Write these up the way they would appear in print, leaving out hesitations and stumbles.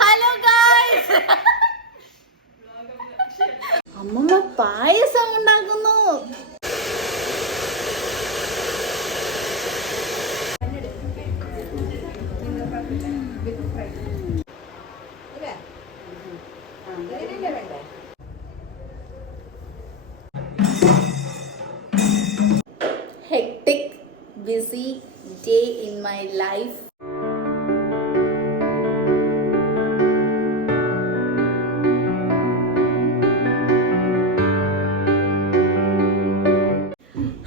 Hello guys, അമ്മമ്മ പായസം ഉണ്ടാക്കുന്നു. Hectic, busy day in my life.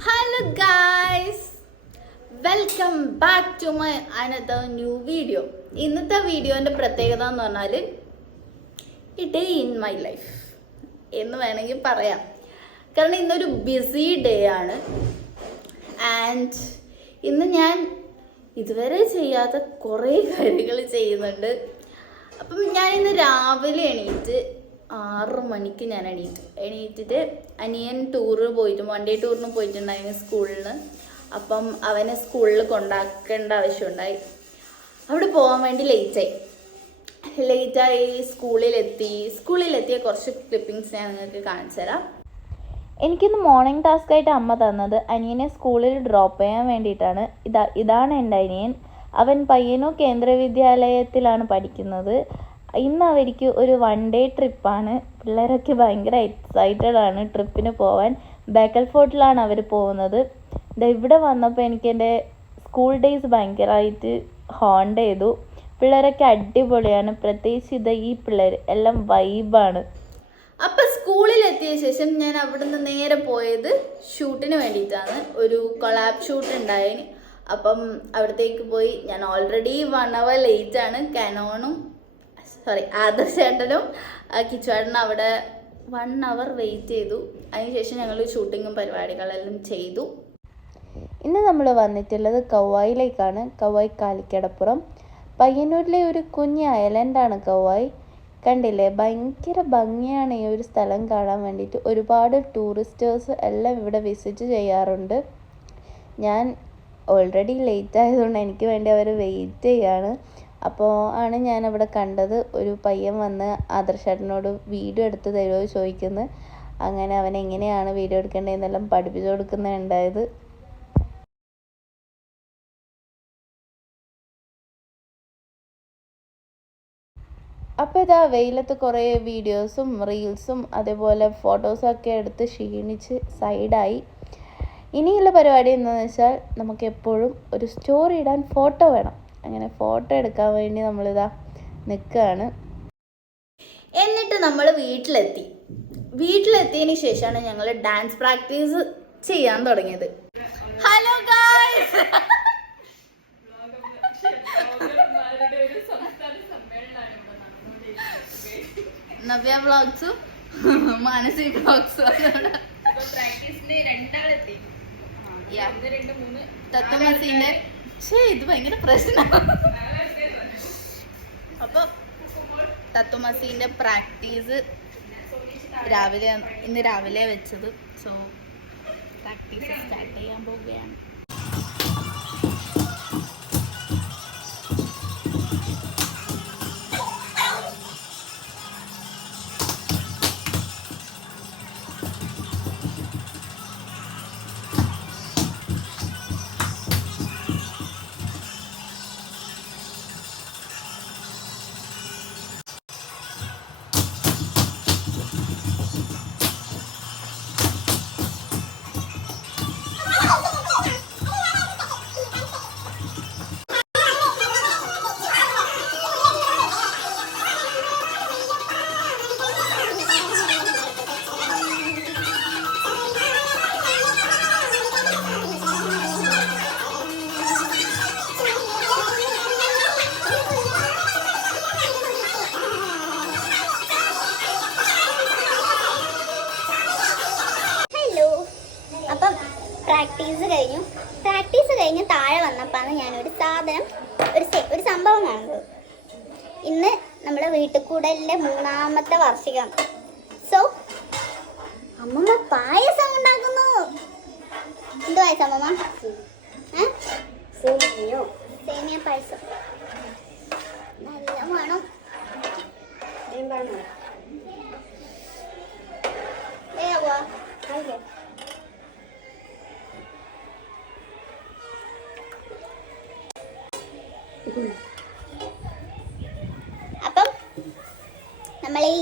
Hello guys, welcome back to my another new video. ഇന്നത്തെ വീഡിയോന്റെ പ്രത്യേകത എന്ന് പറഞ്ഞാൽ A day in my life എന്ന് വേണമെങ്കിൽ പറയാം. കാരണം ഇന്നൊരു ബിസി ഡേ ആണ്. ആൻഡ് ഇന്ന് ഞാൻ ഇതുവരെ ചെയ്യാത്ത കുറേ കാര്യങ്ങൾ ചെയ്യുന്നുണ്ട്. അപ്പം ഞാൻ ഇന്ന് രാവിലെ എണീറ്റ് 6 മണിക്ക് ഞാൻ എണീറ്റിട്ട് അനിയൻ വൺ ഡേ ടൂറിന് പോയിട്ടുണ്ടായിരുന്നു സ്കൂളിൽ നിന്ന്. അപ്പം അവനെ സ്കൂളിൽ കൊണ്ടാക്കേണ്ട ആവശ്യമുണ്ടായി. അവിടെ പോകാൻ വേണ്ടി ലേറ്റായി സ്കൂളിലെത്തിയ കുറച്ച് ക്ലിപ്പിങ്സ് ഞാൻ നിങ്ങൾക്ക് കാണിച്ചു തരാം. എനിക്കിന്ന് മോർണിംഗ് ടാസ്ക് ആയിട്ട് അമ്മ തന്നത് അനിയനെ സ്കൂളിൽ ഡ്രോപ്പ് ചെയ്യാൻ വേണ്ടിയിട്ടാണ്. ഇതാണ് എൻ്റെ അനിയൻ. അവൻ പയ്യന്നൂർ കേന്ദ്ര വിദ്യാലയത്തിലാണ് പഠിക്കുന്നത്. ഇന്ന് അവർക്ക് ഒരു 1 ഡേ ട്രിപ്പാണ്. പിള്ളേരൊക്കെ ഭയങ്കര എക്സൈറ്റഡ് ആണ് ട്രിപ്പിന് പോവാൻ. ബേക്കൽ ഫോർട്ടിലാണ് അവർ പോകുന്നത്. ഇവിടെ വന്നപ്പോൾ എനിക്ക് എൻ്റെ സ്കൂൾ ഡേയ്സ് ഭയങ്കരമായിട്ട് ഹോണ്ട് ചെയ്തു. പിള്ളേരൊക്കെ അടിപൊളിയാണ്. പ്രത്യേകിച്ച് ഈ പിള്ളേർ എല്ലാം വൈബാണ്. അപ്പം സ്കൂളിലെത്തിയ ശേഷം ഞാൻ അവിടുന്ന് നേരെ പോയത് ഷൂട്ടിന് വേണ്ടിയിട്ടാണ്. ഒരു കൊളാബ് ഷൂട്ട് ഉണ്ടായിന്. അപ്പം അവിടത്തേക്ക് പോയി. ഞാൻ ഓൾറെഡി 1 hour ലേറ്റാണ്. ആദർശേട്ടനും കിച്ചുവേട്ടനും അവിടെ 1 hour വെയിറ്റ് ചെയ്തു. അതിനുശേഷം ഞങ്ങൾ ഷൂട്ടിങ്ങും പരിപാടികളെല്ലാം ചെയ്തു. ഇന്ന് നമ്മൾ വന്നിട്ടുള്ളത് കൗവായിലേക്കാണ്. കൗവായി കാലിക്കടപ്പുറം പയ്യന്നൂരിലെ ഒരു കുഞ്ഞ് ഐലൻഡാണ് കൗവായി. കണ്ടില്ലേ, ഭയങ്കര ഭംഗിയാണ് ഈ ഒരു സ്ഥലം കാണാൻ വേണ്ടിയിട്ട്. ഒരുപാട് ടൂറിസ്റ്റേഴ്സ് എല്ലാം ഇവിടെ വിസിറ്റ് ചെയ്യാറുണ്ട്. ഞാൻ ഓൾറെഡി ലേറ്റ് ആയതുകൊണ്ട് എനിക്ക് വേണ്ടി അവർ വെയിറ്റ് ചെയ്യാണ്. അപ്പോൾ ആണ് ഞാൻ അവിടെ കണ്ടത്. ഒരു പയ്യൻ വന്ന് ആദർശേട്ടനോട് വീഡിയോ എടുത്ത് തരുമോ ചോദിക്കുന്നത്. അങ്ങനെ അവൻ എങ്ങനെയാണ് വീഡിയോ എടുക്കേണ്ടതെന്നെല്ലാം പഠിപ്പിച്ചു കൊടുക്കുന്നുണ്ടായത്. അപ്പോൾ ഇതാ വെയിലത്ത് കുറേ വീഡിയോസും റീൽസും അതേപോലെ ഫോട്ടോസൊക്കെ എടുത്ത് ക്ഷീണിച്ച് സൈഡായി. ഇനിയുള്ള പരിപാടി എന്താണെന്ന് വെച്ചാൽ നമുക്ക് എപ്പോഴും ഒരു സ്റ്റോറി ഇടാൻ ഫോട്ടോ വേണം. അങ്ങനെ ഫോട്ടോ എടുക്കാൻ വേണ്ടി നമ്മളിതാ നിൽക്കുകയാണ്. എന്നിട്ട് നമ്മൾ വീട്ടിലെത്തിയതിന് ശേഷമാണ് ഞങ്ങൾ ഡാൻസ് പ്രാക്ടീസ് ചെയ്യാൻ തുടങ്ങിയത്. ഹലോ ഗായ്സ്, നവ്യ വ്ളോഗ്സും മാനസി വ്ളോഗ്സും തത്വമസീന്റെ ഇത് ഭയങ്കര പ്രശ്നമാണ്. അപ്പൊ തത്വമസീന്റെ പ്രാക്ടീസ് ഇന്ന് രാവിലെ വെച്ചത്. സോ പ്രാക്ടീസ് സ്റ്റാർട്ട് ചെയ്യാൻ പോവുകയാണ്. പ്രാക്ടീസ് കഴിഞ്ഞ് താഴെ വന്നപ്പോഴാണ് ഞാനൊരു സംഭവം കാണുന്നത്. ഇന്ന് നമ്മുടെ വീട്ടുകൂടലിൻ്റെ 3ാമത്തെ വാർഷികം. സോ അമ്മമ്മ പായസം ഉണ്ടാക്കുന്നു. എന്ത് പായസം അമ്മമ്മ? സേമിയ പായസം. നല്ല മണം. അപ്പം നമ്മൾ ഈ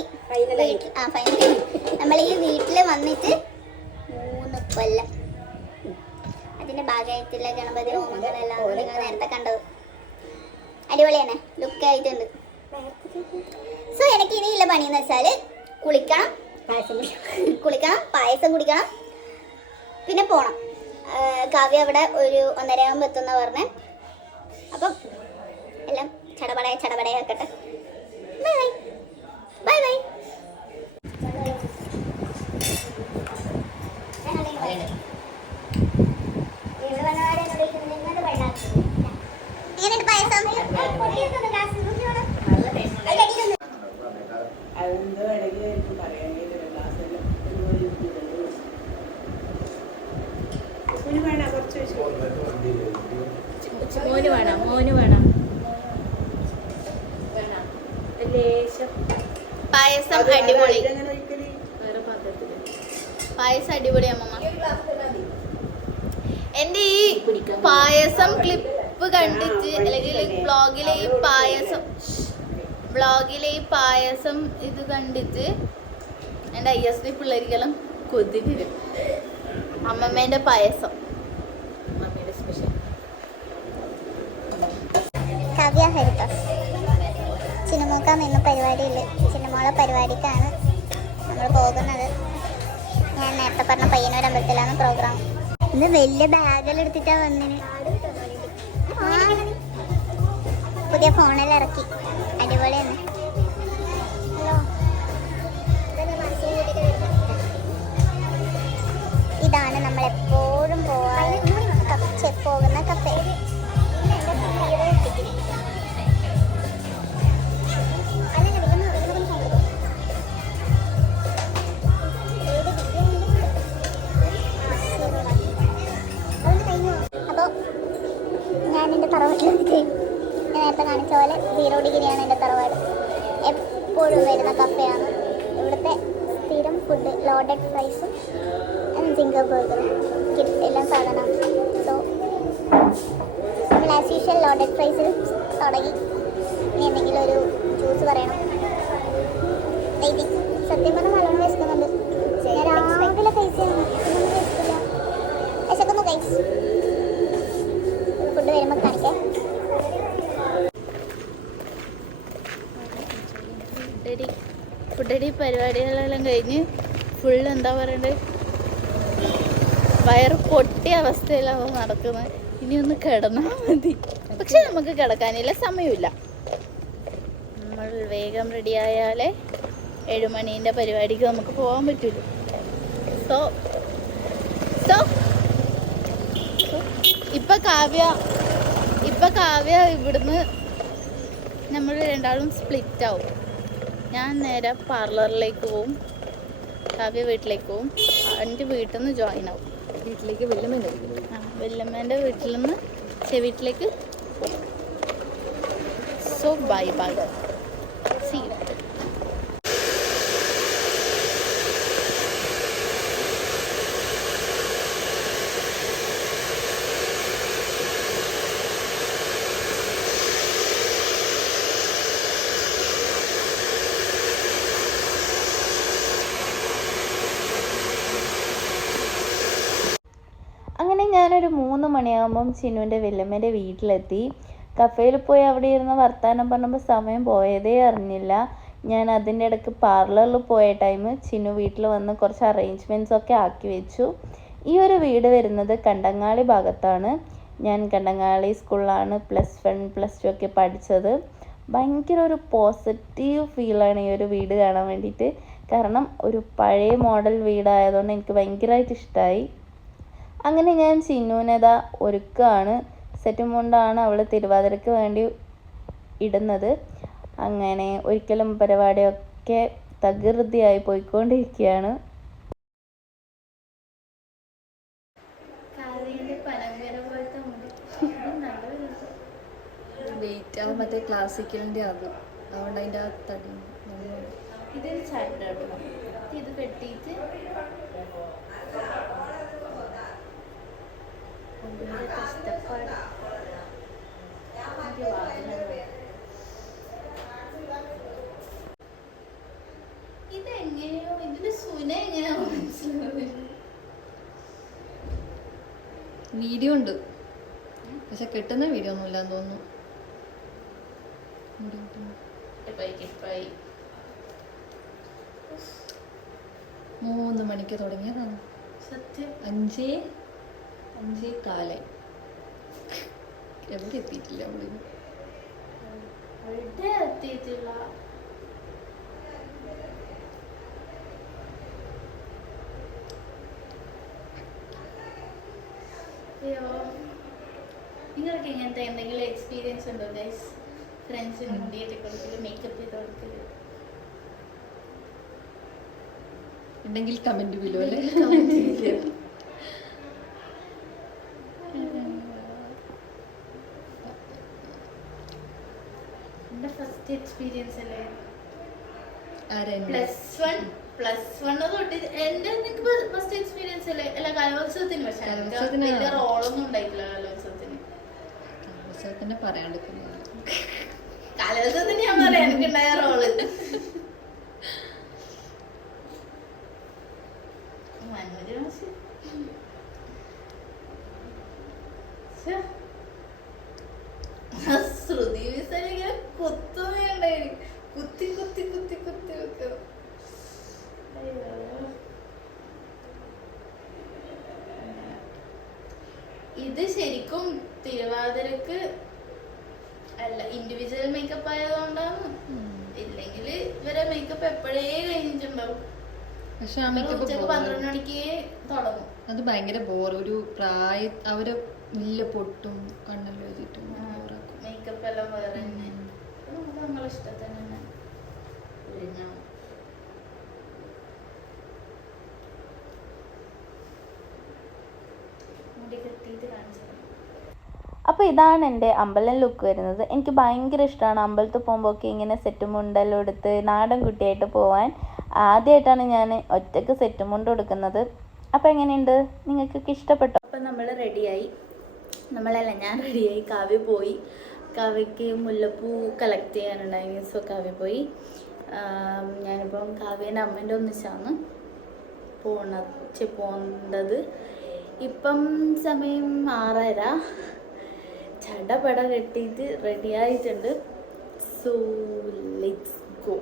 നമ്മൾ ഈ വീട്ടിൽ വന്നിട്ട് 3 കൊല്ലം അതിന്റെ ഭാഗമായിട്ടുള്ള ഗണപതി ഹോമങ്ങളെല്ലാം നിങ്ങൾ നേരത്തെ കണ്ടത് അടിപൊളി തന്നെ, ലുക്ക് ആയിട്ടുണ്ട്. സോ എനിക്ക് ഇനിയുള്ള പണിയെന്ന് വെച്ചാല് കുളിക്കണം, പായസം കുടിക്കണം, പിന്നെ പോണം. കാവ്യ അവിടെ ഒരു 1:30 ആകുമ്പോൾ എത്തുന്ന പറഞ്ഞേ. അപ്പം എല്ലാം ചടപടയാക്കട്ടെ. Bye bye bye bye. എങ്ങനെയുണ്ട് പായസം? മോന് വേണം പായസം അടിപൊളി. പായസം അടിപൊളി അമ്മ. എന്റെ ഈ പായസം ക്ലിപ്പ് കണ്ടിട്ട് അല്ലെങ്കിൽ വ്ളോഗിലെ ഈ പായസം ഇത് കണ്ടിട്ട് എൻ്റെ ISD പിള്ളേരിക്കെല്ലാം കൊതി വരും. അമ്മമ്മേൻ്റെ പായസം മമ്മിയുടെ സ്പെഷ്യൽ. കാവ്യ ഹരിദാസ് ചിന്നമോക്കാം എന്ന പരിപാടിയിൽ ചിന്നമോളെ പരിപാടിക്കാണ് നമ്മൾ പോകുന്നത്. ഞാൻ നേരത്തെ പറഞ്ഞ പയ്യന്നൂർ അമ്പലത്തിലാണ് പ്രോഗ്രാം. ഇന്ന് വലിയ ബാഗെല്ലാം എടുത്തിട്ടാ വന്നിന്. പുതിയ ഫോണിൽ ഇറക്കി, അടിപൊളിയാണ്. ഇതാണ് നമ്മൾ എപ്പോഴും പോകുന്ന കഫേ. ഞാൻ എൻ്റെ തറവാട്ടിലെത്തി. ഞാൻ നേരത്തെ കാണിച്ച പോലെ 0 ഡിഗ്രിയാണ് എൻ്റെ തറവാട്. എപ്പോഴും വരുന്ന കഫയാണ്. ഇവിടുത്തെ സ്ഥിരം ഫുഡ് ലോഡഡ് ഫ്രൈസും ജിംഗർ ബർഗറും എല്ലാം സാധനം. സോ നമ്മൾ ആസ് യൂഷ്വൽ ലോഡഡ് ഫ്രൈസിൽ തുടങ്ങി. ഇനി എന്തെങ്കിലും ഒരു ജ്യൂസ് പറയണം. സത്യം പറഞ്ഞാൽ നല്ലോണം വിശക്കുന്നുണ്ട്. ഞാൻ രാവിലെ കഴിച്ചാണ്, ഒന്നും വിശക്കില്ല. വിശക്കുന്നു കഴിച്ചു. ഫുഡ് വരുമ്പോൾ കാണിക്കാം. ഫുഡടി പരിപാടികളെല്ലാം കഴിഞ്ഞ് ഫുള്ള് എന്താ പറയണ്ടേ, വയറ് പൊട്ടിയ അവസ്ഥയിലാണ് നടക്കുന്നത്. ഇനി ഒന്ന് കിടന്നാൽ മതി. പക്ഷെ നമുക്ക് കിടക്കാനില്ല, സമയമില്ല. നമ്മൾ വേഗം റെഡിയായാലേ 7 മണീൻ്റെ പരിപാടിക്ക് നമുക്ക് പോകാൻ പറ്റുള്ളൂ. സോ ഇപ്പം കാവ്യ ഇവിടുന്ന് നമ്മൾ രണ്ടാളും സ്പ്ലിറ്റ് ആവും. ഞാൻ നേരെ പാർലറിലേക്ക് പോവും, കാവ്യ വീട്ടിലേക്ക് പോവും. എൻ്റെ വീട്ടിൽ നിന്ന് ജോയിൻ ആവും. വീട്ടിലേക്ക് വല്യമ്മേൻ്റെ വീട്ടിൽ നിന്ന് വീട്ടിലേക്ക് പോകും. So bye bye, see you. അങ്ങനെ ഞാനൊരു 3 മണിയാകുമ്പം ചിന്നുവിൻ്റെ വല്യമ്മേൻ്റെ വീട്ടിലെത്തി. കഫേയിൽ പോയി അവിടെ ഇരുന്ന് വർത്താനം പറഞ്ഞപ്പോൾ സമയം പോയതേ അറിഞ്ഞില്ല. ഞാൻ അതിൻ്റെ ഇടയ്ക്ക് പാർലറിൽ പോയ ടൈം ചിന്നു വീട്ടിൽ വന്ന് കുറച്ച് അറേഞ്ച്മെൻറ്റ്സ് ഒക്കെ ആക്കി വെച്ചു. ഈ ഒരു വീട് വരുന്നത് കണ്ടങ്ങാളി ഭാഗത്താണ്. ഞാൻ കണ്ടങ്ങാളി സ്കൂളിലാണ് +1 +2 ഒക്കെ പഠിച്ചത്. ഭയങ്കര ഒരു പോസിറ്റീവ് ഫീലാണ് ഈ ഒരു വീട് കാണാൻ വേണ്ടിയിട്ട്. കാരണം ഒരു പഴയ മോഡൽ വീടായതുകൊണ്ട് എനിക്ക് ഭയങ്കരമായിട്ട് ഇഷ്ടമായി. അങ്ങനെ ഞാൻ ചിന്നുവിനെതാ ഒരുക്കുകയാണ്. സെറ്റും കൊണ്ടാണ് അവൾ തിരുവാതിരയ്ക്ക് വേണ്ടി ഇടുന്നത്. അങ്ങനെ ഒരിക്കലും പരിപാടിയൊക്കെ തകൃതിയായി പോയിക്കൊണ്ടിരിക്കുകയാണ്. വെയിറ്റ് ആ മറ്റേ ക്ലാസിക്കലിൻ്റെ അത് അതുകൊണ്ട് അതിൻ്റെ ആ തടി ഇതൊരു ചാറ്റ ഇത് കെട്ടിയിട്ട് കഷ്ടപ്പാട് ഇതെങ്ങനെയോ ഇതിന്റെ സുന എങ്ങനെയോ വീഡിയോ ഉണ്ട് പക്ഷെ കിട്ടുന്ന വീഡിയോ ഒന്നും ഇല്ലാന്ന് തോന്നുന്നു. 3 മണിക്ക് തുടങ്ങിയതാണ്. സത്യം 5:05 എവിടെ എത്തിയിട്ടില്ല അവളിന്. അവിടെ എത്തിയിട്ടില്ല. അയ്യോ, നിങ്ങൾക്ക് ഇങ്ങനത്തെ എന്തെങ്കിലും എക്സ്പീരിയൻസ് ഉണ്ടോ ഗൈസ്? ഫ്രണ്ട്സിന് മുടിയൊക്കെ കൊടുക്കല്, മേക്കപ്പ് ചെയ്ത് കൊടുക്കല് ഉണ്ടെങ്കിൽ കമന്റ് ബിലോ അല്ലേ? എന്റെ ഫസ്റ്റ് എക്സ്പീരിയൻസ് അല്ലേ പ്ലസ് +1 തൊട്ട് എന്റെ ഫസ്റ്റ് എക്സ്പീരിയൻസ് അല്ലേ? അല്ല, കലോത്സവത്തിന്. പക്ഷെ കലോത്സവത്തിന് വലിയ റോളൊന്നും ഉണ്ടായിട്ടില്ല കലോത്സവത്തിന്. കലോത്സവത്തിന് പറയാണ്ടിരിക്കുന്നു. കലോത്സവത്തിന് ഞാൻ പറയാം എനിക്കുണ്ടായ റോള് ശ്രുതി മിസ്സിങ്ങനെ കുത്തുന്നുണ്ടായി. കുത്തി കുത്തി കുത്തി കുത്തി വെക്കും. ഇത് ശരിക്കും തിരുവാതിരക്ക് അല്ല, ഇൻഡിവിജ്വൽ മേക്കപ്പ് ആയതുകൊണ്ടാണ്. ഇല്ലെങ്കിൽ ഇവരെ മേക്കപ്പ് എപ്പോഴേ കഴിഞ്ഞിട്ടുണ്ടാവും. പക്ഷെ ആ മേക്കപ്പ് 12 മണിക്ക് തുടങ്ങും. അത് ഭയങ്കര ബോർ. ഒരു അവര് വലിയ പൊട്ടും കണ്ണെല്ലാം എഴുതിയിട്ടും മേക്കപ്പ് എല്ലാം വേറെ തന്നെ. നമുക്ക് നമ്മളെ ഇഷ്ടത്തിന് തന്നെ ഒരുങ്ങാം. മുടി കെട്ടിയിട്ട് കാണിച്ചത്. അപ്പോൾ ഇതാണ് എൻ്റെ അമ്പലം ലുക്ക് വരുന്നത്. എനിക്ക് ഭയങ്കര ഇഷ്ടമാണ് അമ്പലത്തിൽ പോകുമ്പോൾ ഒക്കെ ഇങ്ങനെ സെറ്റും മുണ്ടെല്ലാം എടുത്ത് നാടൻ കുട്ടിയായിട്ട് പോവാൻ. ആദ്യമായിട്ടാണ് ഞാൻ ഒറ്റയ്ക്ക് സെറ്റും മുണ്ട് കൊടുക്കുന്നത്. അപ്പോൾ എങ്ങനെയുണ്ട്, നിങ്ങൾക്കൊക്കെ ഇഷ്ടപ്പെട്ടോ? അപ്പം നമ്മൾ റെഡിയായി. നമ്മളല്ല, ഞാൻ റെഡിയായി. കാവ്യ പോയി. കാവ്യക്ക് മുല്ലപ്പൂ കളക്ട് ചെയ്യാനുണ്ടായിരുന്നു. സോ കാവ്യ പോയി. ഞാനിപ്പം കാവ്യേൻ്റെ അമ്മേൻ്റെ ഒന്നിച്ചാണ് പോകേണ്ടത്. ഇപ്പം സമയം 6:30. ചടപട കെട്ടിയിട്ട് റെഡി ആയിട്ടുണ്ട്. So let's go.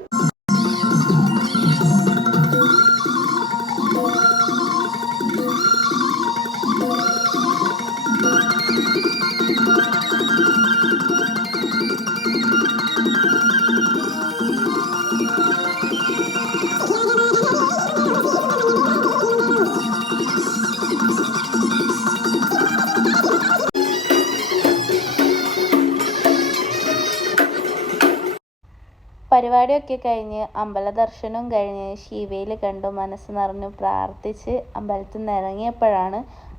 പരിപാടിയൊക്കെ കഴിഞ്ഞ് അമ്പല ദർശനവും കഴിഞ്ഞ് ശിവയിൽ കണ്ടു മനസ്സ് നിറഞ്ഞു പ്രാർത്ഥിച്ച് അമ്പലത്തിൽ നിന്ന് ഇറങ്ങിയപ്പോഴാണ്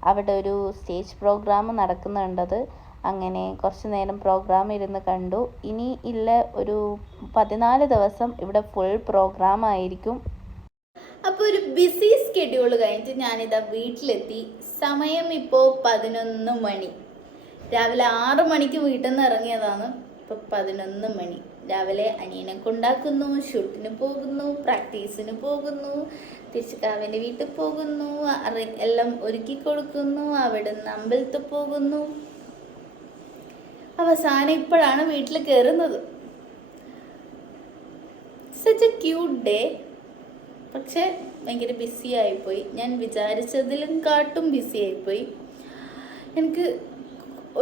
അവിടെ ഒരു സ്റ്റേജ് പ്രോഗ്രാം നടക്കുന്നുണ്ടത്. അങ്ങനെ കുറച്ച് നേരം പ്രോഗ്രാം ഇരുന്ന് കണ്ടു. ഇനി ഇല്ല ഒരു 14 ദിവസം ഇവിടെ ഫുൾ പ്രോഗ്രാം ആയിരിക്കും. അപ്പോൾ ഒരു ബിസി സ്കെഡ്യൂൾ കഴിഞ്ഞിട്ട് ഞാനിതാ വീട്ടിലെത്തി. സമയം ഇപ്പോൾ 11 മണി. രാവിലെ 6 മണിക്ക് വീട്ടിൽ നിന്ന് ഇറങ്ങിയതാണ്. ഇപ്പോൾ 11 മണി. രാവിലെ അനിയനെ കൊണ്ടാക്കുന്നു, ഷൂട്ടിന് പോകുന്നു, പ്രാക്ടീസിന് പോകുന്നു, തിരിച്ച് കാവ്യൻ്റെ വീട്ടിൽ പോകുന്നു, എല്ലാം ഒരുക്കി കൊടുക്കുന്നു, അവിടെ നിന്ന് അമ്പലത്തിൽ പോകുന്നു. അവസാനം ഇപ്പോഴാണ് വീട്ടിൽ കയറുന്നത്. Such A cute day. പക്ഷെ ഭയങ്കര ബിസി ആയിപ്പോയി. ഞാൻ വിചാരിച്ചതിലും കാട്ടും ബിസി ആയിപ്പോയി. എനിക്ക്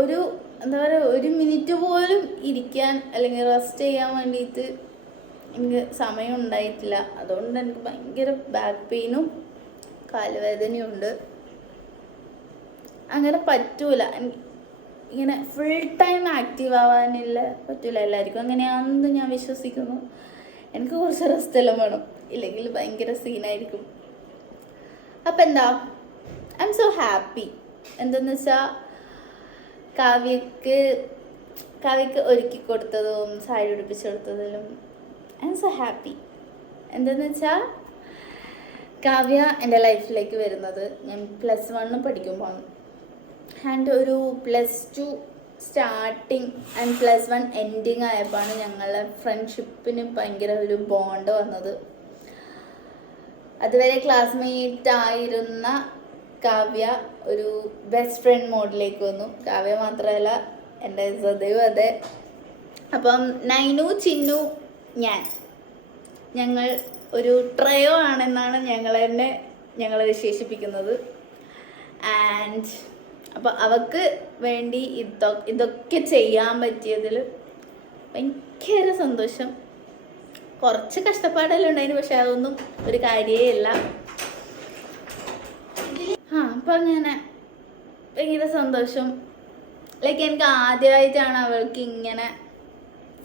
ഒരു എന്താ പറയുക, 1 മിനിറ്റ് പോലും ഇരിക്കാൻ അല്ലെങ്കിൽ റെസ്റ്റ് ചെയ്യാൻ വേണ്ടിയിട്ട് എനിക്ക് സമയം ഉണ്ടായിട്ടില്ല. അതുകൊണ്ട് എനിക്ക് ഭയങ്കര ബാക്ക് പെയിനും കാലുവേദനയും ഉണ്ട്. അങ്ങനെ പറ്റൂല. ഇങ്ങനെ ഫുൾ ടൈം ആക്റ്റീവ് ആവാനില്ല പറ്റൂല. എല്ലാവർക്കും അങ്ങനെയാണെന്ന് ഞാൻ വിശ്വസിക്കുന്നു. എനിക്ക് കുറച്ച് റെസ്റ്റ് എല്ലാം വേണം, ഇല്ലെങ്കിൽ ഭയങ്കര സീനായിരിക്കും. അപ്പം എന്താ, ഐ എം സോ ഹാപ്പി. എന്തെന്ന് വെച്ചാൽ കാവ്യക്ക് ഒരുക്കി കൊടുത്തതും സാരി ഉടുപ്പിച്ച് കൊടുത്തതിലും ഐ എം സോ ഹാപ്പി. എന്തെന്ന് വെച്ചാൽ കാവ്യ എൻ്റെ ലൈഫിലേക്ക് വരുന്നത് ഞാൻ +1 പഠിക്കുമ്പോൾ ആൻഡ് ഒരു +2 സ്റ്റാർട്ടിങ് ആൻഡ് +1 എൻഡിങ് ആയപ്പോഴാണ് ഞങ്ങളുടെ ഫ്രണ്ട്ഷിപ്പിന് ഭയങ്കര ഒരു ബോണ്ട് വന്നത്. അതുവരെ ക്ലാസ്മേറ്റ് ആയിരുന്ന കാവ്യ ഒരു ബെസ്റ്റ് ഫ്രണ്ട് മോഡിലേക്ക് വന്നു. കാവ്യ മാത്രമല്ല, എൻ്റെ സദൈവ് അതെ. അപ്പം നൈനു, ചിന്നു, ഞങ്ങൾ ഒരു ട്രയോ ആണെന്നാണ് ഞങ്ങളെ വിശേഷിപ്പിക്കുന്നത്. ആൻഡ് അപ്പോൾ അവൾക്ക് വേണ്ടി ഇതൊക്കെ ചെയ്യാൻ പറ്റിയതിൽ ഭയങ്കര സന്തോഷം. കുറച്ച് കഷ്ടപ്പാടെല്ലാം ഉണ്ടായിരുന്നു, പക്ഷെ അതൊന്നും ഒരു കാര്യമേ അല്ല. അപ്പം അങ്ങനെ ഭയങ്കര സന്തോഷം. ലൈക്ക് എനിക്ക് ആദ്യമായിട്ടാണ് അവൾക്ക് ഇങ്ങനെ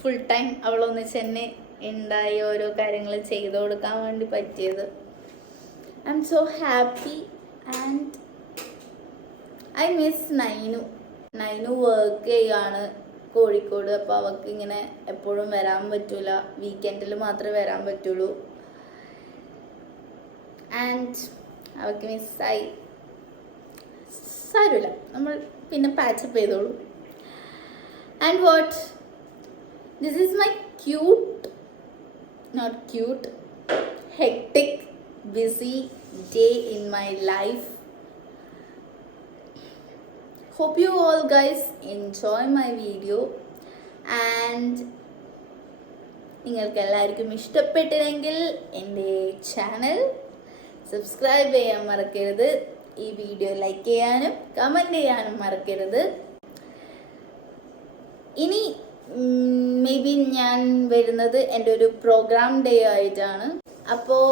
ഫുൾ ടൈം അവളൊന്നിച്ച് തന്നെ ഉണ്ടായി ഓരോ കാര്യങ്ങൾ ചെയ്തു കൊടുക്കാൻ വേണ്ടി പറ്റിയത്. I M so happy and I miss Nainu work ചെയ്യുകയാണ് കോഴിക്കോട്. അപ്പോൾ അവൾക്ക് ഇങ്ങനെ എപ്പോഴും വരാൻ പറ്റൂല, വീക്കെൻഡിൽ മാത്രമേ വരാൻ പറ്റുള്ളൂ. ആൻഡ് അവൾക്ക് മിസ്സായി. സാരമില്ല, നമ്മൾ പിന്നെ പാച്ചപ്പ് ചെയ്തോളൂ. And what, this is my hectic busy day in my life. Hope you all guys enjoy my video and നിങ്ങൾക്ക് എല്ലാവർക്കും ഇഷ്ടപ്പെട്ടില്ലെങ്കിൽ എൻ്റെ ചാനൽ സബ്സ്ക്രൈബ് ചെയ്യാൻ മറക്കരുത്. ഈ വീഡിയോ ലൈക്ക് ചെയ്യാനും കമൻറ്റ് ചെയ്യാനും മറക്കരുത്. ഇനി മേ ബി ഞാൻ വരുന്നത് എൻ്റെ ഒരു പ്രോഗ്രാം ഡേ ആയിട്ടാണ്. അപ്പോൾ